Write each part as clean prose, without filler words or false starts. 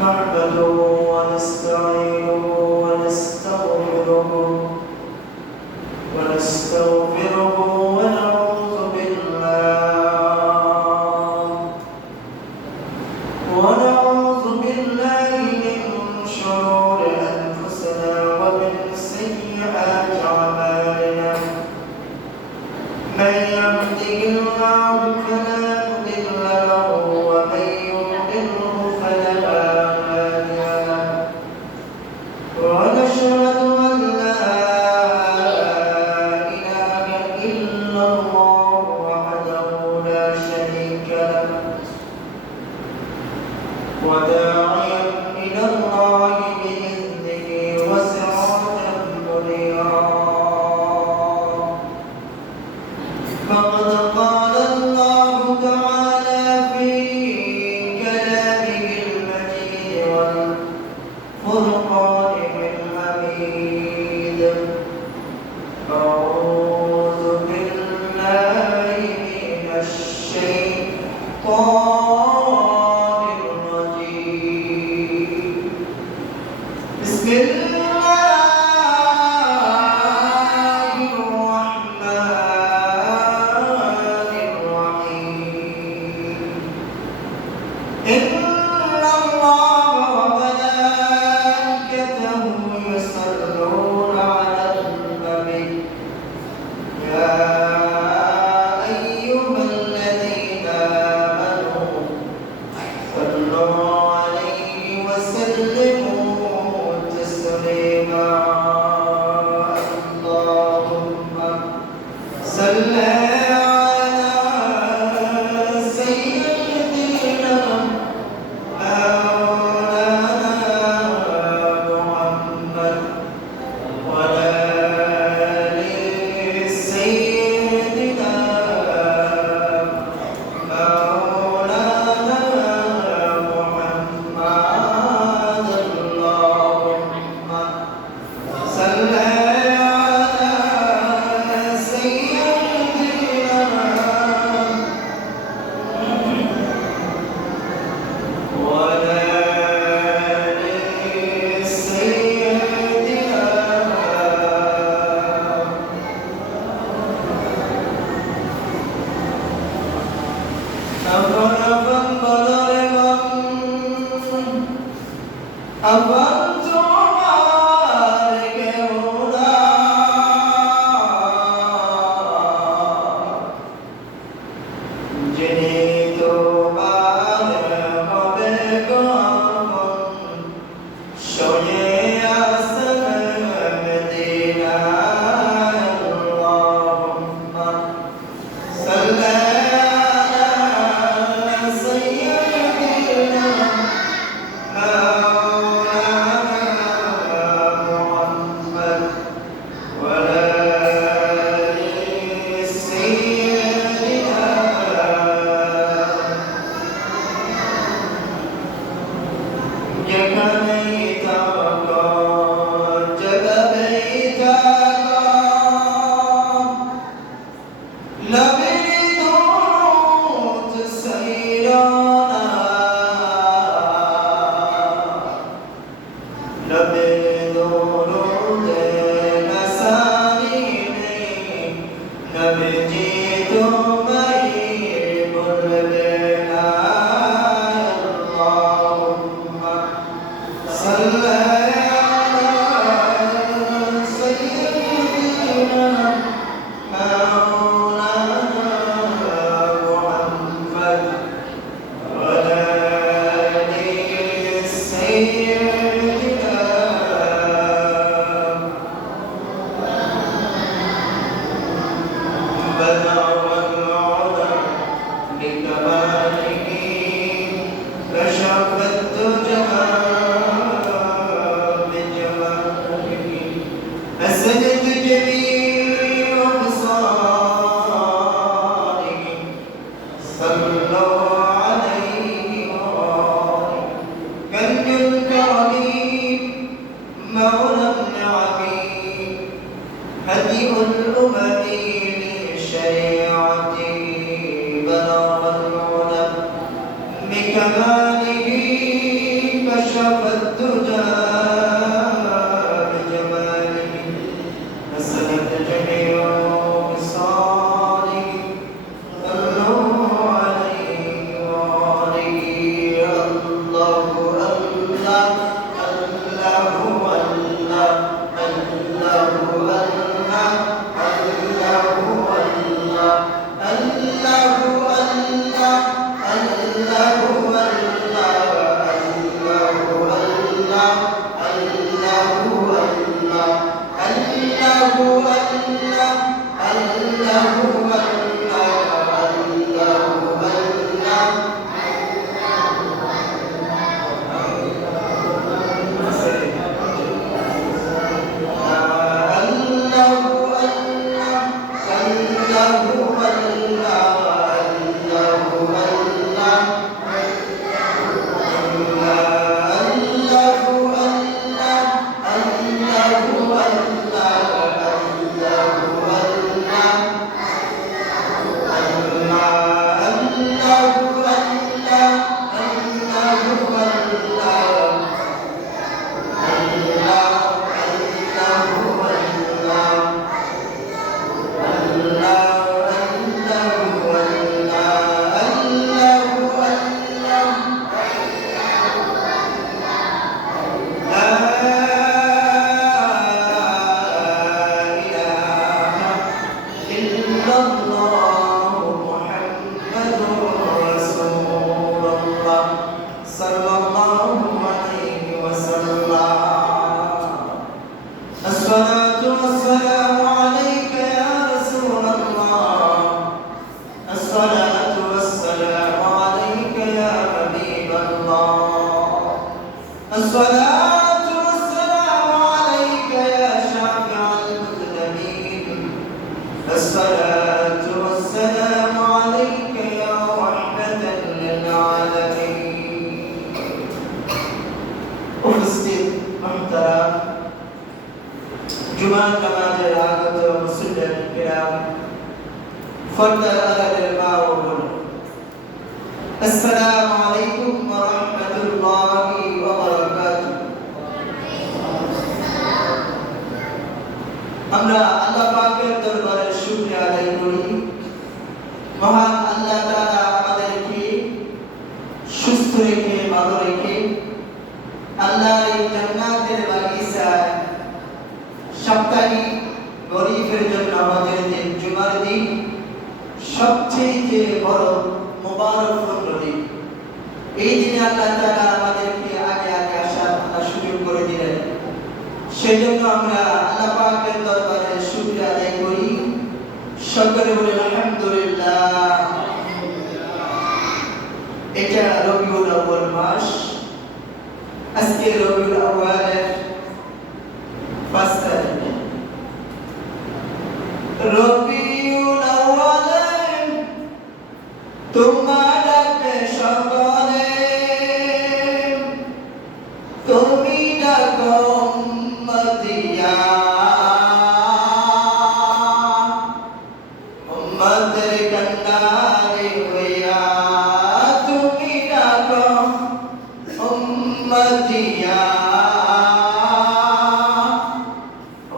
نحمده ونستعينه ونستغفره ونعوذ بالله من شرور أنفسنا ومن سيئات أعمالنا من يهده الله فلا مضل له ومن يضلله فلا هادي له ونشهد أن لا إله إلا الله وحده لا شريك له وداعيا إلى الله بإذنه وسراجا منيرا فقد قال الله تعالى في كلامه المجيد والفرقان الحميد أعوذ بالله من الشيطان الرجيم بسم الله الرحمن الرحيم إن الله وملائكته يصلون على النبي يا أيها الذين آمنوا صلوا عليه وسلموا تسليما اللهم صل على سيدنا مولانا محمد وعلى آل سيدنا مولانا محمد اللهم صل على سيدنا وعلى آل سيدنا بكماله জুমার নামাজের আগত মুসল্লিয়ান কিরাম, ফরদার আলাদের মা ও বোন, আসসালামু আলাইকুম ওয়া রাহমাতুল্লাহি ওয়া বারাকাতুহু। আমরা আল্লাহ পাকের দরবারে শুকরিয়া আদায় করি। মহান আল্লাহ তাআলা আমাদেরকে সুস্থ রেখে, ভালো রেখে আল্লাহর এই জান্নাতের বাগিচায় সাপ্তাহিক গরিবের জন্য আমাদের যে জুমার দিন সবচেয়ে বড় মোবারকপূর্ণ দিন। এই দিনে আল্লাহ তাআলা আমাদেরকে আগে আসার সুযোগ করে দিলেন। সেজন্য আমরা আল্লাহ পাকের দরবারে শুকরিয়া আদায় করি। সকলে বলে আলহামদুলিল্লাহ। এটা রবিউল আউয়াল মাস। আজকে রবিউল আউয়ালের 5 তারিখ। রবিউল আউয়ালে তোমার ডাকে সকলে, তুমি ডাকো উম্মতিয়া, উম্মতের কান্ডারি হইয়া তুমি ডাকো উম্মতিয়া,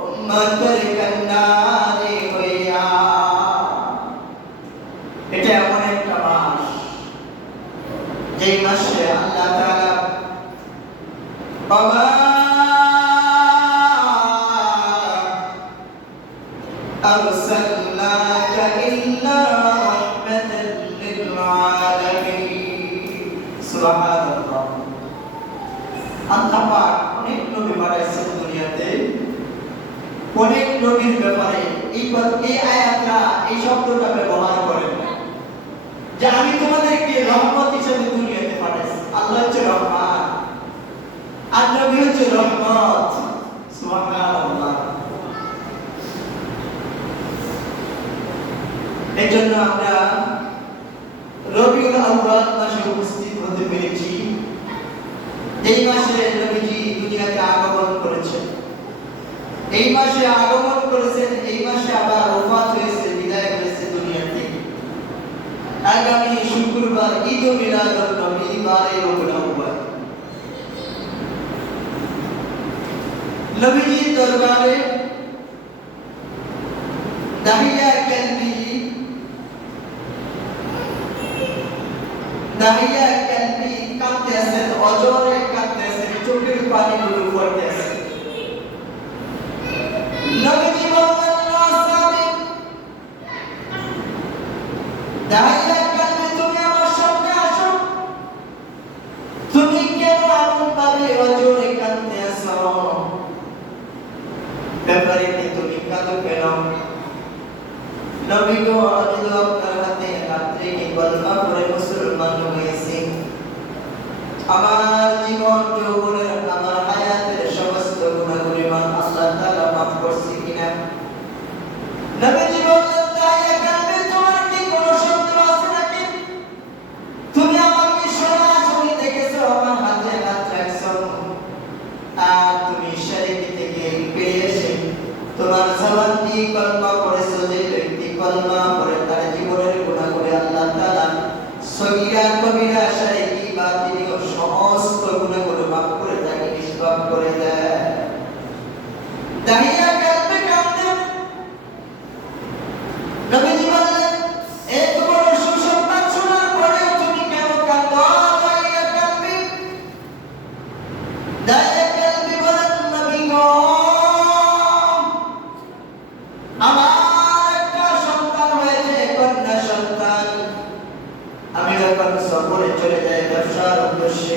উম্মতের কান্ডারি হইয়া। এটা এমন একটা মাস যেই মাসে আল্লাহ তাআলা বাবা আরসালনাকা ইল্লা রাহমাতাল লিল আলামিন। সুবহানাল্লাহ। আল্লাহ পাক অনেক নবী পাঠাইছেন দুনিয়াতে। অনেক নবীর ব্যাপারে এই আয়াতটা, এই শব্দটা ব্যবহার করেন যে আমি তোমাদেরকে রহমত হিসেবে দুনিয়াতে পাঠাইছি। আল্লাহ হচ্ছে রহমান আর নবী হচ্ছে রহমত। সুবহানাল্লাহ। এজন্য আমরা রবিউল আউয়াল মাসে উপস্থিত হতে পেরেছি। এই মাসে নবীজি দুনিয়াতে আগমন করেছেন, এই মাসে আগমন করেছেন, এই মাসে আবার ওফাত হয়েছে, বিদায় হয়েছে দুনিয়া থেকে। আগামী শুক্রবার ঈদ মিলাদুন নবী, 12 রবিউল আউয়াল। নবীজির দরবারে দাহিয়া কালবি কাঁদতে আছেন, অজরে কাঁদতে আছেন, চোখের পানিগুলো পড়তে আছে। নবীজি বললেন, দাহিয়া কালবি, তুমি আমার সামনে আসো। তুমি কেন এমন ভাবে অজরে কাঁদতে আছো? ব্যাপারে তুমি কাঁদো কেন? নবী গো, আমি তো আপনার হাতে রাত্রে কি কলমা পড়ে মুসলমান হয়েছি। আমার জীবন যৌবনের, আমার হায়াতের সমস্ত গুনাহগুলো আল্লাহ তাআলা মাফ করছে কিনা? নবীজি বললেন, দাহিয়া কালবি, তোমার কি কোনো সন্দেহ আছে নাকি? তুমি আমাকে সরাসরি দেখেছো, আমার হাতে হাত রাখছো, আর তুমি শরীর থেকে বেরিয়ে এসে তোমার জবান দিয়ে কলমা পড়েছো। যে ব্যক্তি কলমা পড়ে তার জীবনের গুনাহগুলো আল্লাহ তাআলা সগীরা কবিরা শারীকি বাতিনি ও সমস্ত গুনাহগুলো মাফ করে তাকে নিষ্পাপ করে দেয়। দাহিয়া কালবে কাঁদে। নবীজি বললেন, এত বড় সুসংবাদ শোনার পরেও তুমি কেন কাঁদো? দাহিয়া কালবে, দাহিয়া কালবে বলেন, নবী গো, আমার একটা সন্তান হয়েছে, কন্যা সন্তান। আমি যখন সফরে চলে যাই ব্যবসার উদ্দেশ্যে,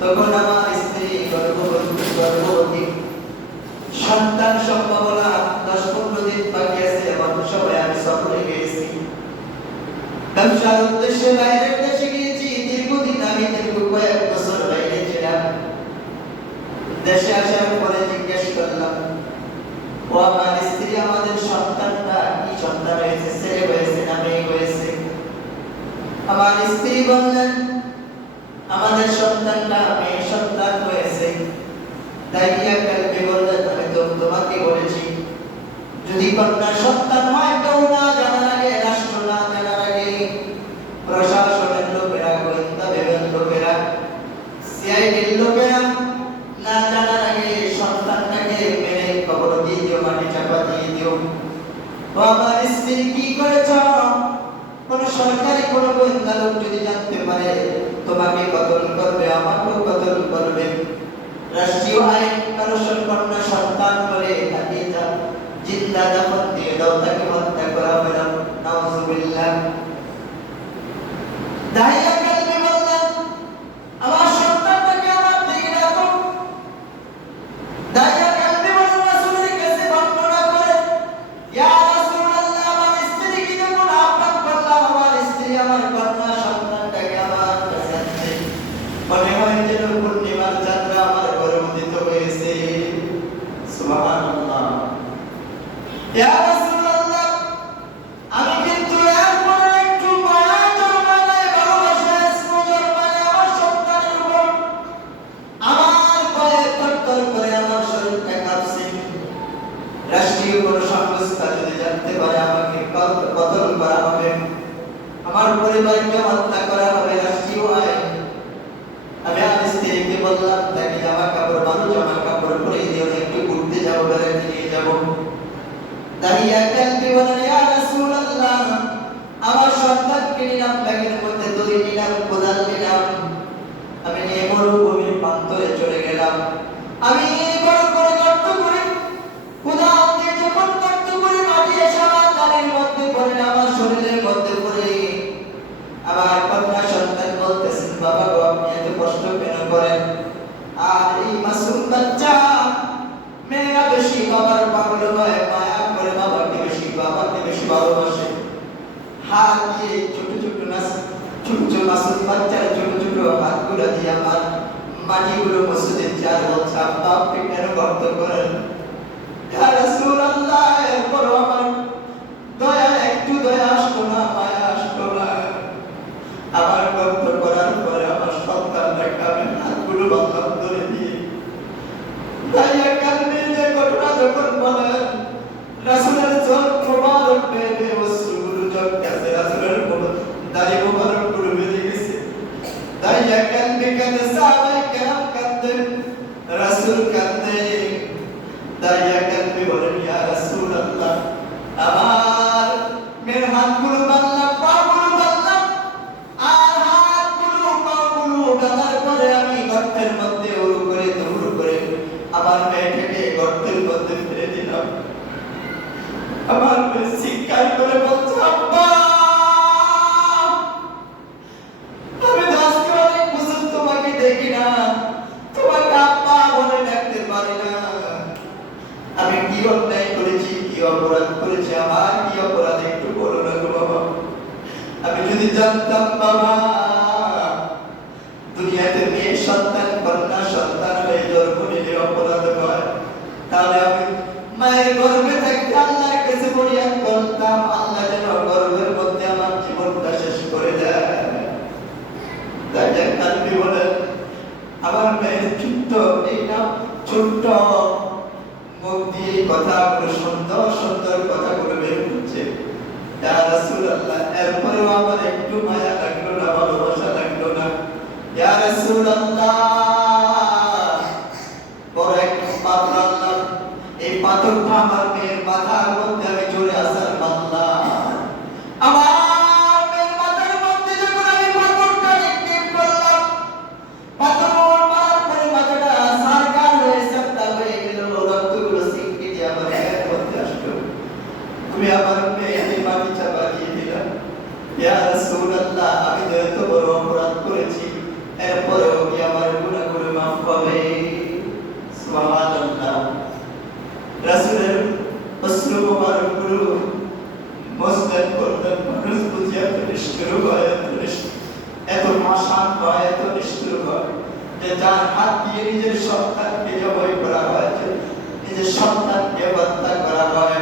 তখন আমার স্ত্রী গর্ভবতী। সন্তান সম্ভাবনা 10-15 দিন বাকি আছে, এমন সময় আমি সফরে গিয়েছি, ব্যবসার উদ্দেশ্যে বাইরের দেশে গিয়েছি। দীর্ঘদিন আমি কয়েক বছর বাইরে ছিলাম। দেশে আসার পরে জিজ্ঞেস করলাম, ও আমার স্ত্রী, আমাদের সন্তানটা কি সন্তান হয়েছে, ছেলে হয়েছে না মেয়ে হয়েছে? আমার স্ত্রী বললেন, আমাদের সন্তানটা মেয়ে সন্তান হয়েছে। দাহিয়া কালবি বললেন, আমি তো তোমাকে বলেছি যদি কন্যা সন্তান হয় কেউ না জানার আগে, রাষ্ট্র না জানার আগে, প্রশাসনের লোকেরা, গোয়েন্দা বিভাগের লোকেরা, সিআইডির লোকেরা না জানার আগে সন্তানটাকে মেরে কবর দিয়ে দিও, মাটি চাপা দিয়ে দিও। ও আমার স্ত্রী কি করেছ? কোন সরকারি কোন গোয়েন্দা লোক যদি জানতে পারে তোমাকে কতল করবে, আমাকেও কতল করবে। রাষ্ট্রীয় আইন কারোর কন্যা সন্তান করে তাকে জিন্দা দাফন দিয়ে দাও, তাকে হত্যা করা হবে না। নাউজুবিল্লাহ। দাহিয়া কালবে বললেন আমার সন্তানটাকে আমার দিকে রাখো। দাহিয়া কালবে বললেন রাসূলের কাছে বর্ণনা করে, ইয়া রাসূলুল্লাহ, আমার স্ত্রীকে যখন আহ্বান করলাম, আমার স্ত্রী আমার কন্যা সন্তানটাকে আমার কাছে আনছে, মনে হয় যেন পূর্ণিমার যাত্রা আমার গর্ভোদিত হয়েছে। সুবহানাল্লাহ। ইয়া রাসূলুল্লাহ, আমি কিন্তু এরপরে একটু মায়া জন্মালে, ভালোবাসা জন্মালে আমার সন্তানের উপর, আমার ভয়ে থরথর করে আমার শরীরটা কাঁপছে। রাষ্ট্রীয় কোন সংস্থা যদি জানতে পারে আমাকে কতল করা হবে, আমার পরিবারকে হত্যা করা হবে, রাষ্ট্রীয় আইন। আমি আমার স্ত্রীকে বললাম তাকে জামা কাপড়, ভালো জামা কাপড় পরিয়ে দিও, একটু ঘুরতে যাবো, বেড়াতে নিয়ে যাবো। দাহিয়া কালবি বলেন, ইয়া রাসূলুল্লাহ, আমার সন্তানকে নিলাম, ব্যাগের মধ্যে দই নিলাম, কোদাল নিলাম, আমি নিয়ে মরুভূমির প্রান্তরে চলে গেলাম। আমি বড় করে গর্ত করি, কোদাল দিয়ে যখন গর্ত করি, মাটি এসে আমার গালের মধ্যে পড়ে, আমার শরীরের মধ্যে পড়ে। আমার কন্যা সন্তান বলতেছেন, বাবা গো, আপনি এত কষ্ট কেন করেন? আর এই মাসুম বাচ্চা, মেয়েরা বেশি বাবার পাগল হয়, মায়া করে বাবাকে বেশি, বাবাকে বেশি ভালোবাসে। হাত দিয়ে ছোট ছোট মাসুম বাচ্চার ছোট ছোট হাতগুলো দিয়ে আমার মাটিগুলো মুছে দিচ্ছে, আর বলছে, আব্বা আপনি কেন গর্ত করেন? ইয়া রাসূলুল্লাহ, এরপরও আমার দয়া, একটু দয়া আসলো না, মায়া আসলো না। আমার গর্ত করার পরে আমার সন্তানটাকে আমি হাতগুলো বাঁধলাম ধরে দিয়ে। দাহিয়া কালবে যে ঘটনা যখন বলেন, রাসূলের চোখ মোবারক বেয়ে অশ্রুগুলো ঝরতেছে, রাসূলের দাড়ি মোবারক গুলো বেরিয়ে গেছে। দাহিয়া কালবে কাঁদে, সাহাবায়ে কেরাম কাঁদে, রাসূল কাঁদে। দাহিয়া কালবে বলেন, ইয়া রাসূলুল্লাহ, আমার মেয়ের হাতগুলো বাঁধলাম, পাগুলো বাঁধলাম, আর হাতগুলো পাগুলো বাঁধার পরে আমি গর্তের মধ্যে উড়ু করে দৌড় করে আমার মেয়েটাকে গর্তের মধ্যে ফেলে দিলাম। আমার মেয়ে চিৎকার করে বলছে, আব্বা, আমি তো আজকে অনেক বছর তোমাকে দেখি না, তোমাকে আব্বা বলে ডাকতে পারি না। আমি কি অন্যায় করেছি, কি অপরাধ করেছি, আমার কি অপরাধ একটু বলো না গো বাবা। আমি যদি জানতাম বাবা দুনিয়াতে মেয়ে সন্তান, কন্যা সন্তান হয়ে জন্ম নিলে অপরাধ হয়, তাহলে আমি মায়ের গর্ভে থাকতে আল্লাহর কাছে ফরিয়াদ করতাম, আল্লাহ যেন গর্ভের মধ্যে আমার জীবনটা শেষ করে দেয়। দাহিয়া কালবি বলেন, আমার মেয়ের ছোট্ট, এই না ছোট্ট মুখ দিয়ে কথাগুলো, সুন্দর সুন্দর কথাগুলো বের হচ্ছে। ইয়া রাসূলুল্লাহ, এরপরেও আমার একটু মায়া লাগলো না, ভালোবাসা লাগলো না। ইয়া রাসূলুল্লাহ, বড় একটা পাথর আনলাম, এই পাথরটা আমার মেয়ের মাথার মধ্যে আমি জোরে আসার মারলাম। আমার মেয়ের মাথার মধ্যে যখন আমি পাথরটা নিক্ষেপ করলাম, পাথর মারার পরে মাথাটা সারকার হয়ে সাপ্তা হয়ে গেল, রক্তগুলো ছিটকে দিয়ে আমার গায়ের মধ্যে আসলো। তুমি আমার মেয়েকে মাটি চাপা দিয়ে দিলা। ইয়া রাসূলুল্লাহ, আমি তো এত বড় অপরাধ করেছি, এরপরেও কি আমার গুনাহগুলো মাফ হবে? সুবহানাল্লাহ। রাসূলের অশ্রু মোবারকগুলো মসজিদ করতেন, মানুষ বুঝিয়া এত নিষ্ঠুর হয়, এত পাষাণ হয়, এত নিষ্ঠুর হয় যে যার হাত দিয়ে নিজের সন্তানকে জবাই করা হয়, নিজের সন্তানকে হত্যা করা হয়।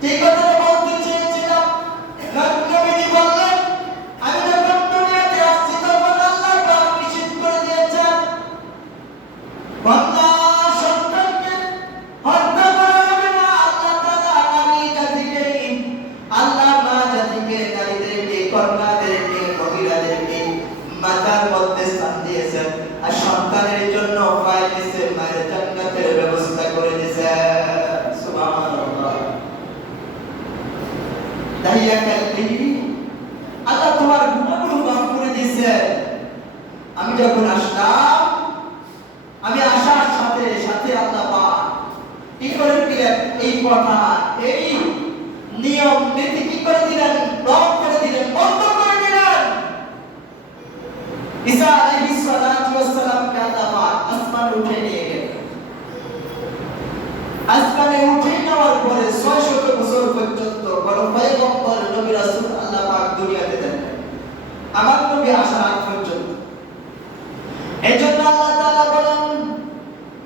যে কথাটা বলতে চেয়েছিলাম, নবীজি বললেন, আমি যখন দুনিয়াতে আসছি তখন আল্লাহ পাক নিষেধ করে দিয়েছেন কন্যা সন্তানকে হত্যা স্থান দিয়েছেন, আর সন্তানের জন্য ফাইলিসে মায়ের জান্নাতের ব্যবস্থা করে দিয়েছেন। সুবহানাল্লাহ। তাহিয়া কাল্লি, আল্লাহ তোমার গুনাহগুলো মাফ করে দিয়েছেন। আমি যখন আসলাম, আমি আসার সাথে সাথে আল্লাহ পাক কি করে দিলেন? এই কথা, এই নিয়ম নীতি কি করে দিলেন? ব্লক করে দিলেন, বন্ধ করে দিলেন। ঈসা আলাইহিস সালাতু ওয়াস সালামকে আল্লাহ পাক আসমানে উঠে নিয়ে গেলেন। আসমানে উঠে নেওয়ার পরে 600 বছর পর্যন্ত কোন পয়গম্বর নবী রাসূল আল্লাহ পাক দুনিয়াতে দেন আমার নবী আসার আগ পর্যন্ত। এজন্য আল্লাহ তাআলা বলেন,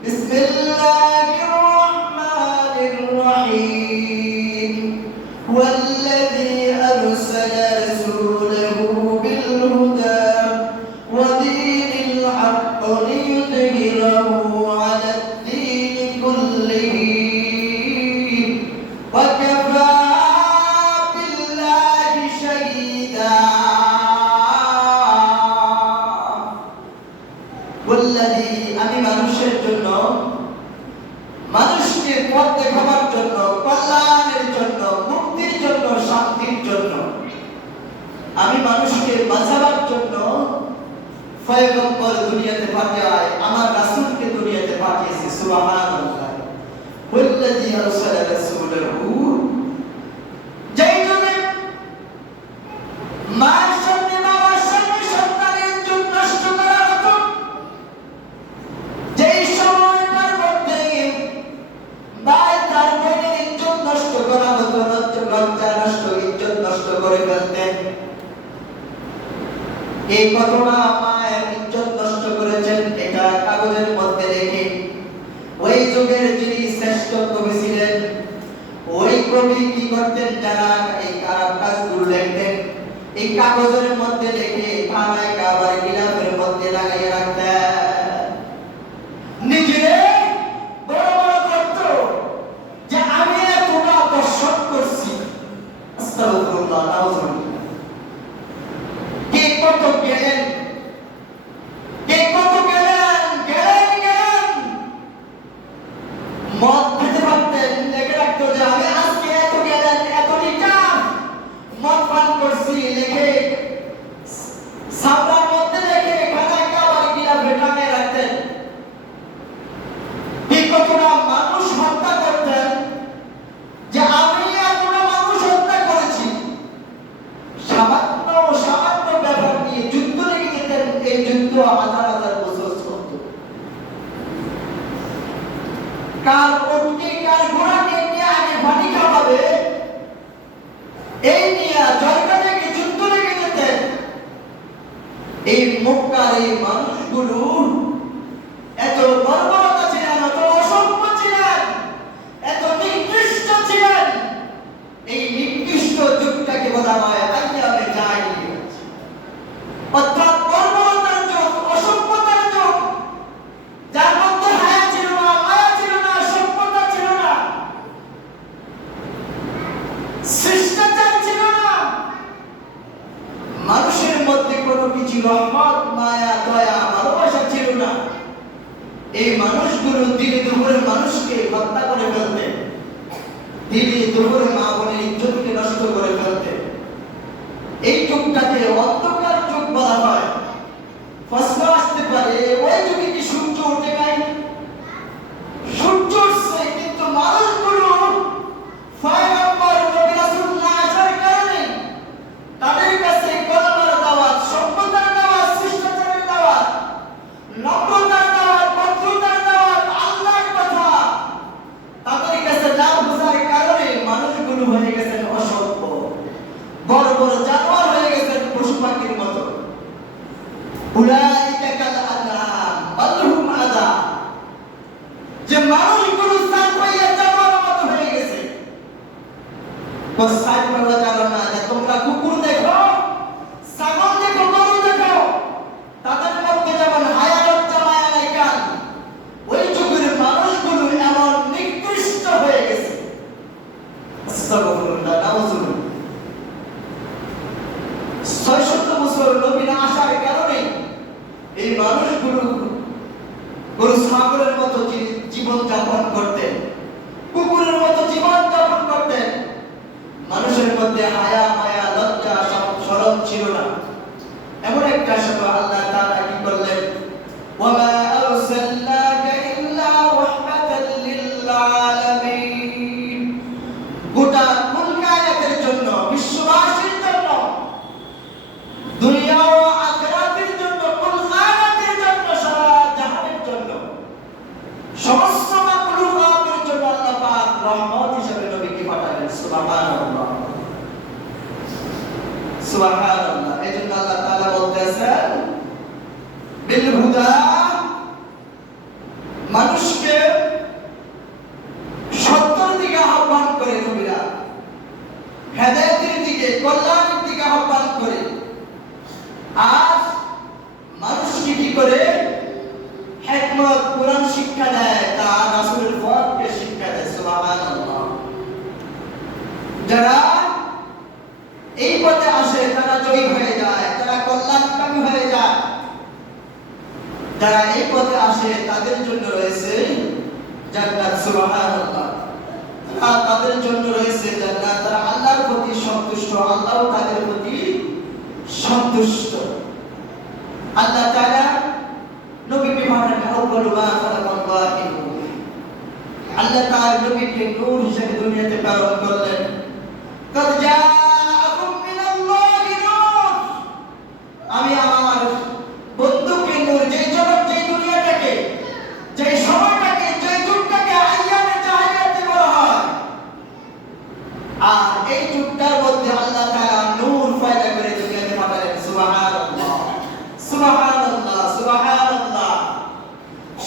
বিসমিল্লাহির রহমানির রহিম, ওয়াল্লাযী আরসালা রাসূলাহু বিল হুদা ওয়া দীনিল হক লিইয়ুযহিরাহু আলাদ দীনি কুল্লিহি ওয়া কাফা বিল্লাহি শাহীদা। ওয়াল্লাযী, আমি মানুষের জন্য, মানুষকে পথ দেখাবার জন্য, কল্যাণের জন্য, মুক্তির জন্য, শান্তির জন্য, আমি মানুষকে বাঁচাবার জন্য পয়গম্বর দুনিয়াতে পাঠাই, আমার রাসূলকে দুনিয়াতে পাঠিয়েছি। সুবহানাল্লাহ। ওয়াল্লাযী আরসালা রাসূলাহু, যেই জন্য মায়ের সামনে, বাবার সামনে সন্তানের ইজ্জত নষ্ট করা হতো, যেই সময়টার মধ্যে ভাই তার বোনের ইজ্জত নষ্ট করা হতো, লজ্জা নষ্ট, ইজ্জত নষ্ট করে ফেলতেন। এই ঘটনা মায়ের ইজ্জত নষ্ট করেছেন, এটা কাগজের মধ্যে লিখে ওই যুগের যিনি শ্রেষ্ঠ কবি ছিলেন, ওই কবি কি করতেন? যারা এই খারাপ কাজগুলো লিখতেন, এই কাগজের মধ্যে লিখে খানায় কাবার গিলাফের মধ্যে লাগাইয়ে রাখতেন। নিজে বড় বড় করত যে আমি এতটা দর্শন করছি। আস্তাগফিরুল্লাহ, নাউজুবিল্লাহ। কে কত গেলেন, কে কত গেলেন, গেলেন মদ খেতে পারতেন, লেখে রাখতো যে আমি আজকে এত গেলেন, এত লিটার মদ পান করছি, লেখে সামরার মধ্যে লেখে খানায় কাবার গিলাফে টাঙিয়ে রাখতেন। ঠিক কতটা মানুষ হত্যা করতেন যে আমি এতটা মানুষ হত্যা করেছি। সামান্য সামান্য ব্যাপার নিয়ে যুদ্ধ লেগে যেতেন। এই যুদ্ধ হাজার হাজার বছর চলত। কার উটকে, কার ঘোড়াকে নিয়ে আগে পানি খাওয়াবে, এই নিয়ে জয়গা লেগে যুদ্ধ লেগে যেতেন। এই মক্কার এই মানুষগুলো এত বর্বরতা ছিলেন, এত অসভ্য ছিলেন, এত নিকৃষ্ট ছিলেন। এই নিকৃষ্ট যুগটাকে বলা হয় আইয়ামে জাহিলিয়াত, অর্থাৎ বর্বরতার যুগ, অসভ্যতার যুগ, যার মধ্যে হায়া ছিল না, মায়া ছিল না, সভ্যতা ছিল না, শিষ্টাচার ছিল না, মানুষের মধ্যে কোনো কিছু রহমত, মায়া, দয়া, ভালোবাসা ছিল না। এই মানুষগুলো দিনে দুপুরে মানুষকে হত্যা করে ফেলতে, দিনে দুপুরে মা বোনের ইজ্জতকে নষ্ট করে ফেলতে। এই যুগটাকে অন্ধকার যুগ বলা হয়। প্রশ্ন আসতে পারে, ওই যুগে কি সূর্য উঠে নাই? সূর্য উঠছে, কিন্তু মানুষগুলো পয়গম্বর নবী রাসূল না আসার কারণে তাদের কাছে কলমার দাওয়াত, সভ্যতার দাওয়াত, শিষ্টাচারের দাওয়াত, নম্রতার দাওয়াত, ভদ্রতার দাওয়াত, আল্লাহর কথা তাদের কাছে না বোঝার কারণে মানুষগুলো হয়ে গেছেন অসভ্য, বড় বড় জানোয়ার হয়ে গেছেন, পশু পাখির মতো। উলাইকা কাল আনআম বাল এই মানুষগুলো গরু ছাগলের মতো জীবন যাপন করতেন, কুকুরের মতো জীবন যাপন করতেন। মানুষের মধ্যে হায়া মায়া লজ্জা শরম ছিল না। এমন একটা সময় আল্লাহ তাআলা কি করলেন, ওয়ামা আরসালনাকা ইল্লা রাহমাতাল লিল আলামিন। গোটা কুল কায়নাতের জন্য, বিশ্ববাসীর জন্য, দুনিয়া ও আখিরাতের জন্য, কুল কায়নাতের জন্য, সারা জাহানের জন্য, সমস্ত মাখলুকাতের জন্য আল্লাহ পাক রহমত হিসেবে নবীকে পাঠালেন। সুবহানাল্লাহ, সুবহানাল্লাহ। এজন্য আল্লাহ তাআলা বলতেছেন বিল হুদা, মানুষকে সত্যের দিকে আহ্বান করে নবীরা, হেদায়েতের দিকে, কল্যাণের দিকে আহ্বান করে। আর মানুষকে কি করে হিকমত কোরআন শিক্ষা দেয়, তা রাসূলের পথকে শিক্ষা দেয়। সুবহানাল্লাহ। যারা এই পথে আসে তারা জয়ী হয়ে যায়, তারা কল্যাণকামী হয়ে যায়। যারা এই পথে আসে তাদের জন্য রয়েছে জান্নাত। সুবহানাল্লাহ। তাদের জন্য রয়েছে জান্নাত। তারা আল্লাহর প্রতি সন্তুষ্ট, আল্লাহও তাদের প্রতি সন্তুষ্ট। আল্লাহ তাআলা নবীকে পাঠালেন, আউয়ালু মা খালাকাল্লাহু নূর। আল্লাহ তাআলা নবীকে নূর হিসেবে দুনিয়াতে প্রেরণ করলেন। কদ জাআকুম মিনাল্লাহি নূর, আমি আমার বন্ধুকে নূর, যেই জগৎ, যেই দুনিয়াটাকে, যেই সময়টাকে, যেই যুগটাকে আইয়ামে জাহিলিয়াতে বলা হয়, আর এই যুগটার মধ্যে আল্লাহ তাআলা নূর পয়দা করে দুনিয়াতে পাঠালেন। সুবহানাল্লাহ, সুবহানাল্লাহ, সুবহানাল্লাহ।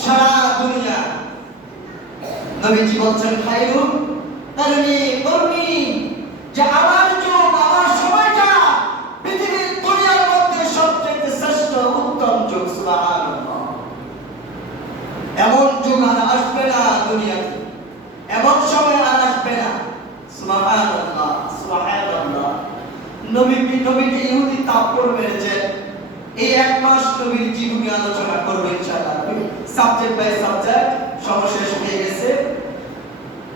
সারা দুনিয়া নবীজি বলছেন খায়রুন কারণী কর্মী, যে আমার যুগ, আমার সময়টা পৃথিবীর দুনিয়ার মধ্যে সবচেয়ে শ্রেষ্ঠ উত্তম যুগ। সুবহানাল্লাহ। এমন যুগ আর আসবে না দুনিয়াতে, এমন সময় আর আসবে না। সুবহানাল্লাহ, সুবহানাল্লাহ। নবীকে ইহুদি তাপড় মেরেছে। এই এক মাস নবীর জীবনী আলোচনা করব ইনশাআল্লাহ। সাবজেক্ট বাই সাবজেক্ট সর্বশেষ হয়ে গেছে।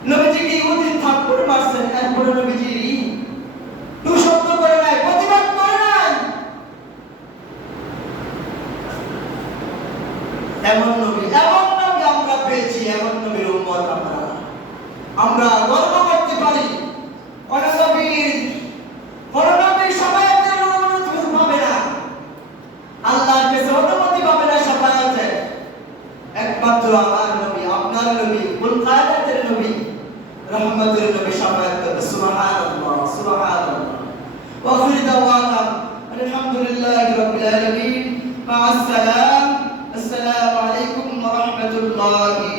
নবীজিকে ইহুদি তাপড় মারছেন, এরপরে নবীজি টু শব্দ করে নাই, প্রতিবাদ করে নাই। এমন নবী আমরা পেয়েছি, এমন নবীর উম্মত আমরা গর্ব করতে পারি। নবীর শাফায়াতের অনুমতি পাবে না, আল্লাহর কাছে অনুমতি পাবে না শাফায়াতে। একমাত্র আমার নবী, আপনার নবী, কুল কায়নাতের নবী, রহমতের নবী শাফায়াত করবে। সুবহানাল্লাহ, সুবহানাল্লাহ। ওয়া আখিরু দাওয়ানা আলহামদুলিল্লাহি রাব্বিল আলামিন। মা আসসালাম। আসসালামু আলাইকুম ওয়া রাহমাতুল্লাহি